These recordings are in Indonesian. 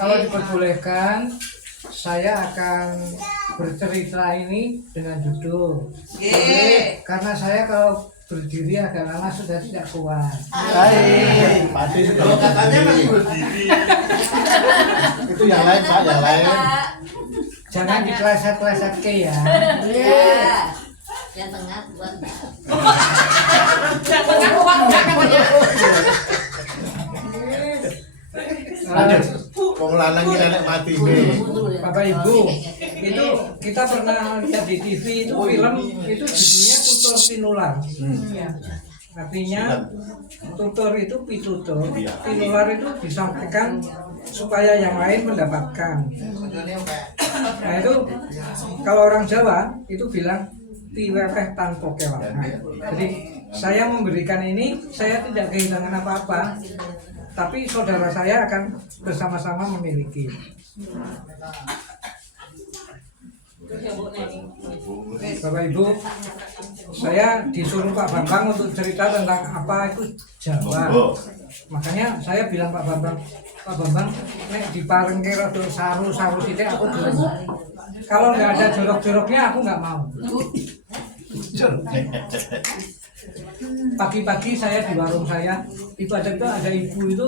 Kalau diperbolehkan, saya akan bercerita ini dengan judul. Karena saya kalau berdiri agak lama sudah tidak kuat. Pasti kalau katanya masih berdiri. Itu yang lain Pak, yang lain. Jangan dikleset-kleset ke ya. Yang tengah buat. Yang tengah kuat enggak katanya. Wong lanang iki nek mati be. Bapak Ibu, itu kita pernah lihat di TV itu film itu judulnya Tutur Pinular. Artinya tutur itu pitutur, pinular itu disampaikan supaya yang lain mendapatkan. Nah itu kalau orang Jawa itu bilang tiwekeh tanpa kewangan. Jadi saya memberikan ini, saya tidak kehilangan apa-apa, tapi saudara saya akan bersama-sama memiliki. Bapak Ibu, saya disuruh Pak Bambang untuk cerita tentang apa itu Jawa. Makanya saya bilang Pak Bambang, nek diparengke rada saru-saru sithik aku gelem. Kalau nggak ada jorok-joroknya aku nggak mau. Pagi-pagi saya di warung saya, itu ada ibu itu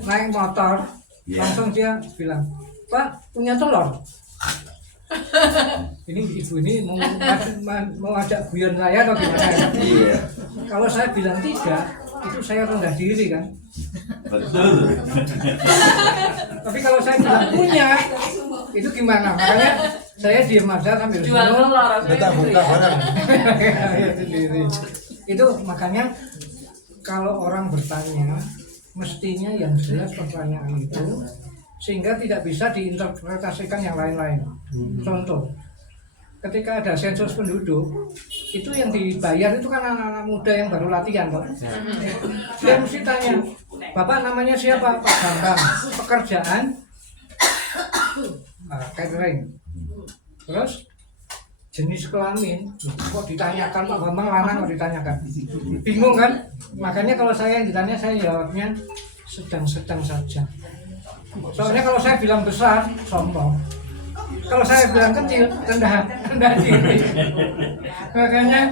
naik motor, langsung dia bilang, Pak punya telur. Ini ibu ini mau ajak guyon saya atau gimana ya? Iya. Kalau saya bilang tidak, itu saya rendah diri kan. Betul. Tapi kalau saya bilang punya, itu gimana? Makanya saya diem aja sambil senyum. Buka barang. Ya sendiri. Itu makanya kalau orang bertanya, mestinya yang jelas pertanyaan itu, sehingga tidak bisa diinterpretasikan yang lain-lain. Contoh, ketika ada sensus penduduk, itu yang dibayar itu kan anak-anak muda yang baru latihan, Pak. Dia mesti tanya, Bapak namanya siapa? Pak Bambang. Pekerjaan? Catering. Terus jenis kelamin, kok ditanyakan Pak Bambang lanang kok ditanyakan? Bingung kan? Makanya kalau saya yang ditanya, saya jawabnya sedang-sedang saja. Soalnya kalau saya bilang besar, sombong. Kalau saya bilang kecil, rendah diri. Makanya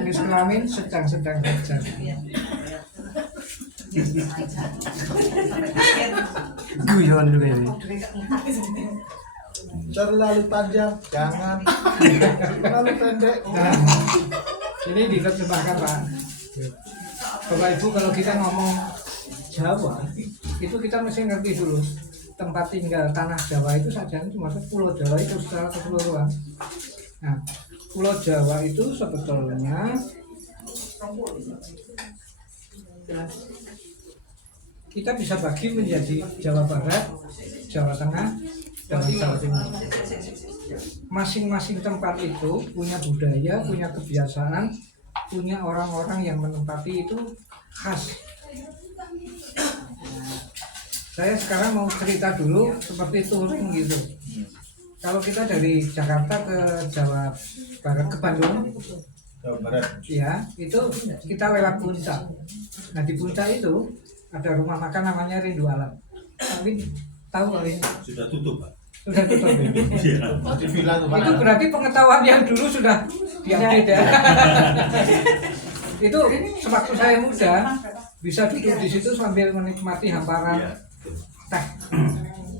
jenis kelamin sedang-sedang saja. Guyon juga ini. Terlalu panjang, jangan. Terlalu pendek. Nah, ini diterjemahkan Pak. Bapak Ibu, kalau kita ngomong Jawa, itu kita mesti ngerti dulu tempat tinggal tanah Jawa itu saja cuma Pulau Jawa itu secara keseluruhan. Nah, Pulau Jawa itu sebetulnya kita bisa bagi menjadi Jawa Barat, Jawa Tengah, dan Jawa Timur. Masing-masing tempat itu punya budaya, punya kebiasaan, punya orang-orang yang menempati itu khas. Saya sekarang mau cerita dulu seperti touring gitu. Kalau kita dari Jakarta ke Jawa Barat ke Bandung, Jawa Barat. ya itu kita lewat Puncak. Nah di Puncak itu ada rumah makan namanya Rindu Alam. Tapi tahu kali? Sudah tutup, Pak. Sudah tutup. Di villa tuh Itu berarti pengetahuan yang dulu sudah diupdate ya. Itu sewaktu saya muda bisa duduk di situ sambil menikmati hamparan teh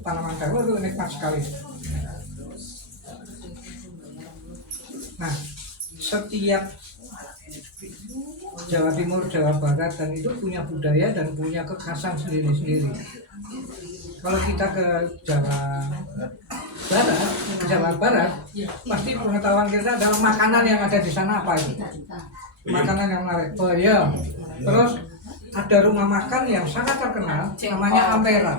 tanaman teh, itu nikmat sekali. Nah, setiap Jawa Timur, Jawa Barat dan itu punya budaya dan punya kekhasan sendiri-sendiri. Kalau kita ke Jawa Barat, pasti pengetahuan kita adalah makanan yang ada di sana apa itu? Makanan yang menarik. Oh iya. Terus ada rumah makan yang sangat terkenal, namanya Ampera.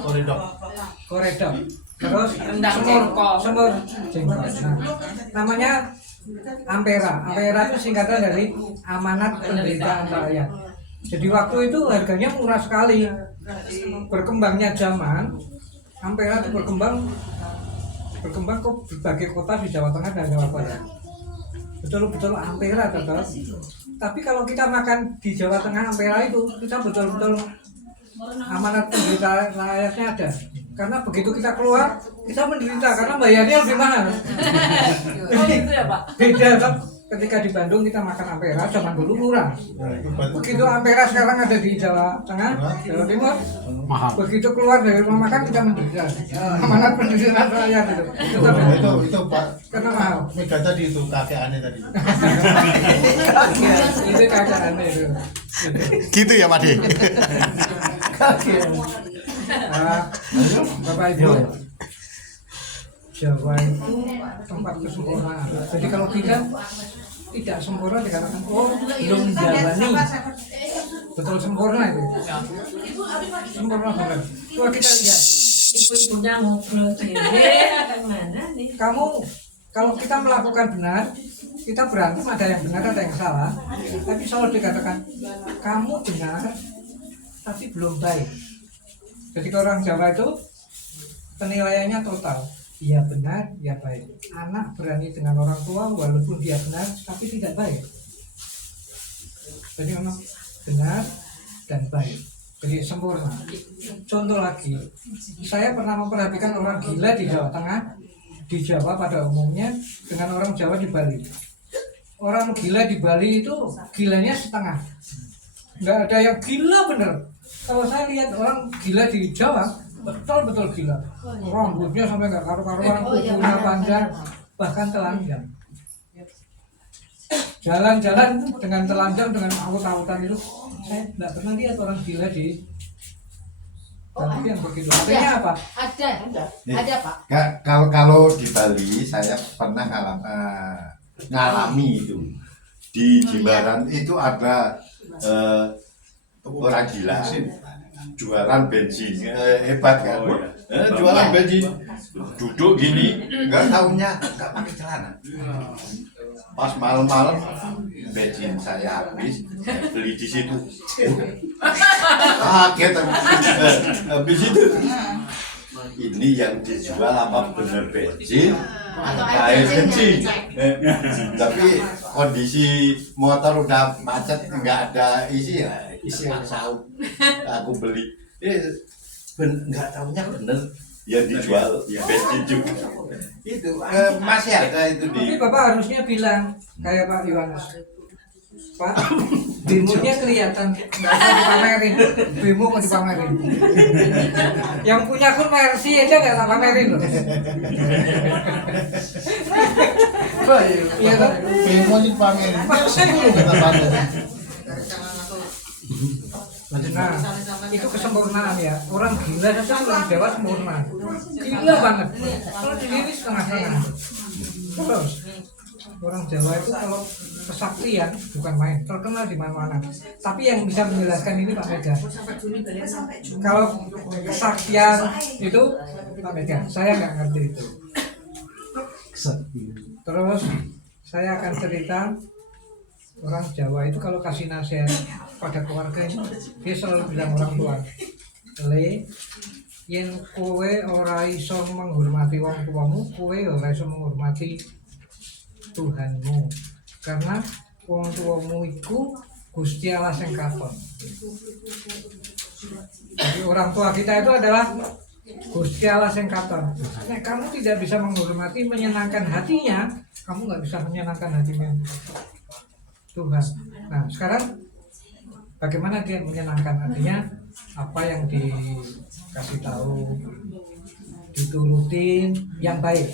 Koredok. Terus semur jengkol. Nah, namanya Ampera. Ampera itu singkatan dari Amanat Penderitaan Rakyat. Jadi waktu itu harganya murah sekali. Berkembangnya zaman, Ampera itu berkembang ke berbagai kota di Jawa Tengah dan Jawa Barat. Betul-betul Ampera tetap. Tapi kalau kita makan di Jawa Tengah Ampera itu, kita betul-betul amanat penderita rakyatnya ada. Karena begitu kita keluar, kita menderita karena bayarnya lebih mahal. Oh gitu ya Pak? Beda kan ketika di Bandung kita makan ampera zaman dulu murah. Begitu ampera sekarang ada di Jawa Tengah, Jawa Timur, Mahal. begitu keluar dari rumah makan kita menderita. Amanat penderitaan rakyat itu. Itu Pak. Karena mahal. Mega tadi itu kakek aneh tadi. Iya, itu kakak aneh itu. Gitu ya Pak De. Bapak Ibu, Jawa itu tempat kesempurnaan. Jadi kalau kita tidak sempurna dikatakan oh belum menjalani betul sempurna itu. Sempurna benar. Coba kita lihat. Ibu-ibunya ngobrol dewe akan mana nih? Kamu kalau kita melakukan benar, kita berantem ada yang benar ada yang salah. Tapi selalu dikatakan kamu benar tapi belum baik. Jadi orang Jawa itu penilaiannya total. Dia benar, dia baik. Anak berani dengan orang tua walaupun dia benar tapi tidak baik. Jadi memang benar dan baik. Jadi sempurna. Contoh lagi, saya pernah memperhatikan orang gila di Jawa Tengah, di Jawa pada umumnya dengan orang Jawa di Bali. Orang gila di Bali itu gilanya setengah. Nggak ada yang gila bener. Kalau saya lihat orang gila di Jawa, betul-betul gila. Rambutnya sampai nggak karu-karuan, kukunya panjang, bahkan telanjang. Jalan-jalan dengan telanjang, dengan aut-autan itu, saya nggak pernah lihat orang gila di Bali yang begitu. Artinya apa? Ada Pak. Kalau di Bali saya pernah ngalami itu di Jimbaran itu ada orang gila jualan bensin hebat kan jualan bensin duduk gini nggak taunya nggak pakai celana pas malam-malam bensin saya habis beli di situ kaget habis itu ini yang dijual apa bener bensin air kencing tapi kondisi motor udah macet nggak ada isi ya isi saut aku beli nggak tahunya bener ya dijual bensin juga itu masih ada itu di. Tapi Bapak harusnya bilang kayak Pak Yohanes, Pak, bimunya kelihatan, nggak usah dipamerin, bimu mau dipamerin. Yang punya akun Mercy aja nggak tak pamerin loh. Iya kan? Bemo di pamerin. Kita pamer. Nah, itu kesempurnaan ya. Orang gila saja orang Jawa sempurna. Gila banget. Kalau di sini setengah-setengah. Terus orang Jawa itu kalau kesaktian bukan main, terkenal di mana-mana. Tapi yang bisa menjelaskan ini Pak Mega. Kalau kesaktian itu Pak Mega, saya nggak ngerti itu. Terus saya akan cerita orang Jawa itu kalau kasih nasihat pada keluarganya, dia selalu bilang orang tua, le, yen kowe ora iso menghormati wong tuamu, kowe ora iso menghormati Tuhanmu, karena wong tuamu iku Gusti Allah sing katon. Jadi orang tua kita itu adalah Gusti Allah sing katon. Nek kamu tidak bisa menghormati, menyenangkan hatinya, kamu nggak bisa menyenangkan hatinya Tuhan. Nah sekarang bagaimana dia menyenangkan hatinya? Apa yang dikasih tahu, diturutin yang baik.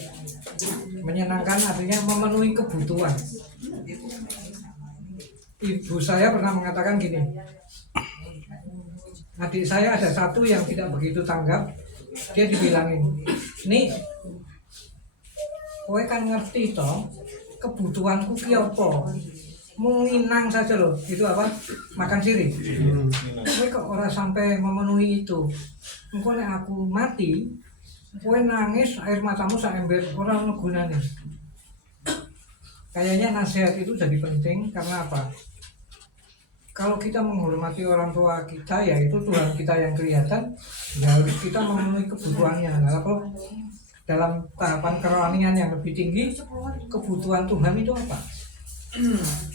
Menyenangkan artinya memenuhi kebutuhan. Ibu saya pernah mengatakan gini, adik saya ada satu yang tidak begitu tanggap. Dia dibilangin, nih kowe kan ngerti toh kebutuhanku ki apa? Menginang saja loh, itu apa? Makan sirih. Kowe kok ora sampai memenuhi itu. Engko nek aku mati, kowe nangis air matamu sak ember, ora ono gunane. Kayaknya nasihat itu jadi penting karena apa? Kalau kita menghormati orang tua kita, yaitu Tuhan kita yang kelihatan, ya harus kita memenuhi kebutuhannya. Nah, kalau dalam tahapan kerohanian yang lebih tinggi, kebutuhan Tuhan itu apa?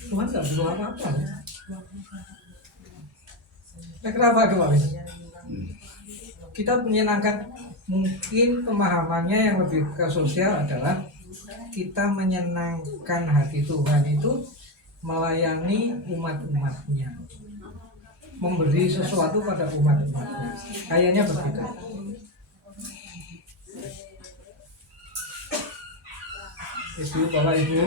Tuhan tidak butuh apa-apa. Kenapa doa? Kita menyenangkan, mungkin pemahamannya yang lebih ke sosial adalah kita menyenangkan hati Tuhan itu melayani umat-umatnya, memberi sesuatu pada umat-umatnya, kayaknya begitu. Ibu, Bapak Ibu,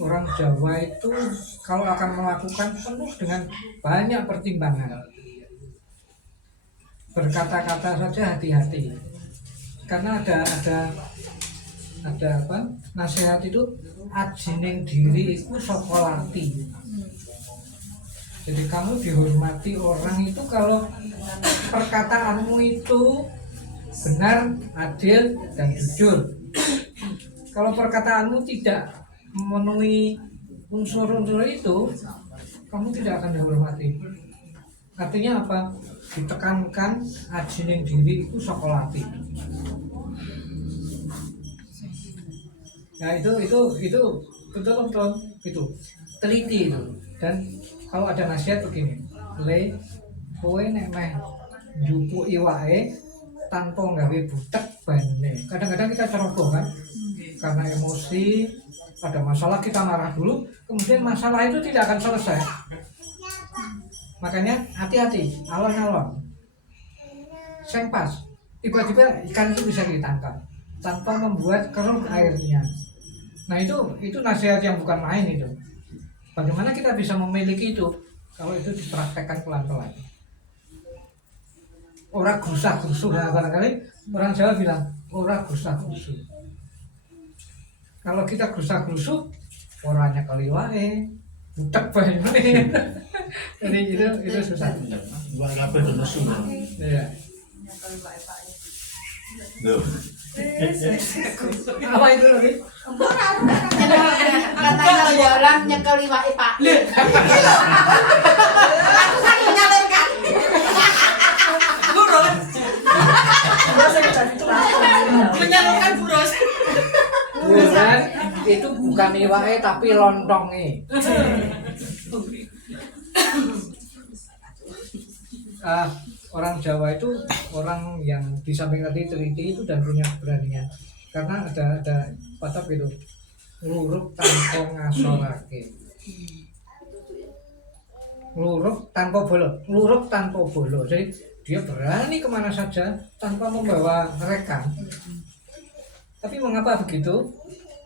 orang Jawa itu kalau akan melakukan penuh dengan banyak pertimbangan. Berkata-kata saja hati-hati, karena ada apa nasihat itu ajining diri itu sokolati. Jadi kamu dihormati orang itu kalau perkataanmu itu benar, adil, dan jujur. Kalau perkataanmu tidak memenuhi unsur-unsur itu, kamu tidak akan dihormati. Artinya apa? Ditekankan ajining diri itu sokolati. Nah itu betul-betul itu teliti itu. Dan kalau ada nasihat begini, le kowe nek meh njupuk iwake tanpa nggawe butek bane. Kadang-kadang kita ceroboh kan, karena emosi, ada masalah kita marah dulu, kemudian masalah itu tidak akan selesai. Makanya hati-hati, alon-alon, seng pas, tiba-tiba ikan itu bisa ditangkap tanpa membuat keruh airnya. Nah itu nasihat yang bukan main itu. Bagaimana kita bisa memiliki itu kalau itu dipraktekkan pelan-pelan. Ora gusah-gusuh, nah, barangkali orang Jawa bilang ora gusah-gusuh. Kalau kita gusah-gusuh, orangnya kali wae, butek banget. Jadi itu susah. Dua kabeh itu nesu. Iya. Loh, Apa itu lagi? Katanya jalan nyekel iwake Pak. Aku sakit nyalirkan. Burus. Menyalurkan burus. Bukan, itu bukan iwake tapi lontongnya. Orang Jawa itu orang yang di samping tadi teliti itu dan punya keberanian, karena ada patah gitu, luruk tanpa ngasorake, luruk tanpa bolo, jadi dia berani kemana saja tanpa membawa rekan. Tapi mengapa begitu?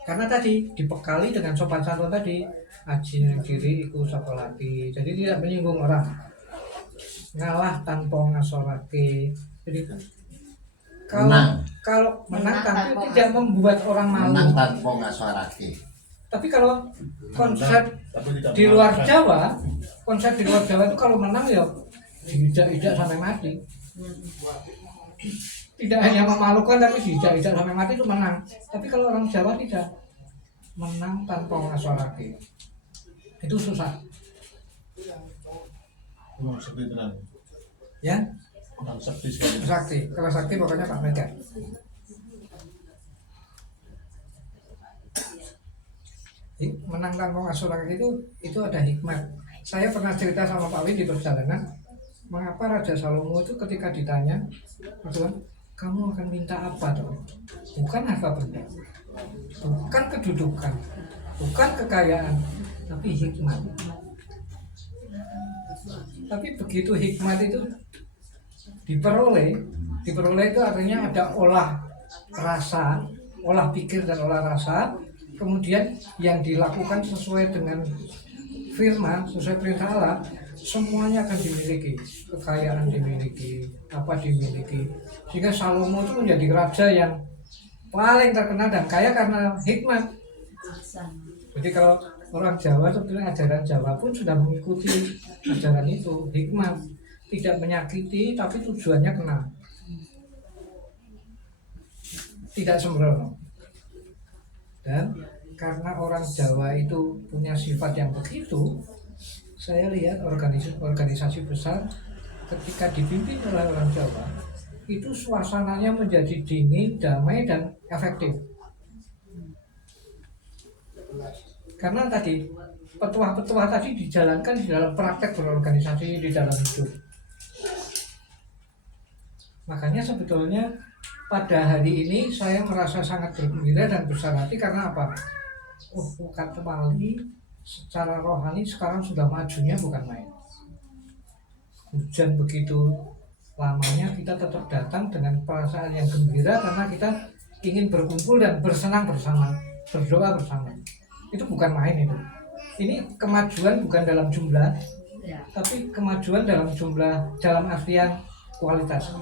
Karena tadi dibekali dengan sopan santun tadi, ajining diri iku sokolati, jadi tidak menyinggung orang, ngalah tanpa ngasorake. Jadi kalau menang tapi tidak membuat orang malu. Menang tanpa ngasorake. Tapi kalau konsep di luar Jawa itu kalau menang ya tidak sampai mati. Tidak hanya memalukan tapi tidak sampai mati itu menang. Tapi kalau orang Jawa tidak, menang tanpa ngasorake. Itu susah. Memang seperti tenan. Ya, Memang seperti sekali. sakti. Kalau sakti pokoknya Pak Mega. Menang tanpa ngasorake itu ada hikmat. Saya pernah cerita sama Pak Win di perjalanan, mengapa Raja Salomo itu ketika ditanya, Tuhan, kamu akan minta apa toh? Bukan harta benda, bukan kedudukan, bukan kekayaan, tapi hikmat. Tapi begitu hikmat itu diperoleh itu artinya ada olah rasa, olah pikir dan olah rasa, kemudian yang dilakukan sesuai dengan firman, sesuai perintah Allah, semuanya akan dimiliki, kekayaan dimiliki, apa dimiliki, sehingga Salomo itu menjadi raja yang paling terkenal dan kaya karena hikmat. Jadi kalau orang Jawa sebetulnya ajaran Jawa pun sudah mengikuti ajaran itu, hikmat, tidak menyakiti tapi tujuannya kena, tidak sembrono. Dan karena orang Jawa itu punya sifat yang begitu, saya lihat organisasi besar ketika dipimpin oleh orang Jawa itu suasananya menjadi dingin, damai, dan efektif. Karena tadi petuah-petuah tadi dijalankan di dalam praktek berorganisasi, di dalam hidup. Makanya sebetulnya pada hari ini saya merasa sangat bergembira dan besar hati karena apa? Bukan Wali secara rohani sekarang sudah majunya bukan main. Hujan begitu lamanya kita tetap datang dengan perasaan yang gembira karena kita ingin berkumpul dan bersenang bersama, berdoa bersama. Itu bukan main itu. Ini kemajuan bukan dalam jumlah, tapi kemajuan dalam jumlah, dalam artian kualitas.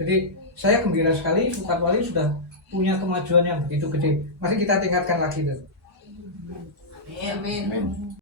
Jadi saya gembira sekali Bukan Wali sudah punya kemajuan yang begitu gede. Masih kita tingkatkan lagi tuh. Amin. Amin.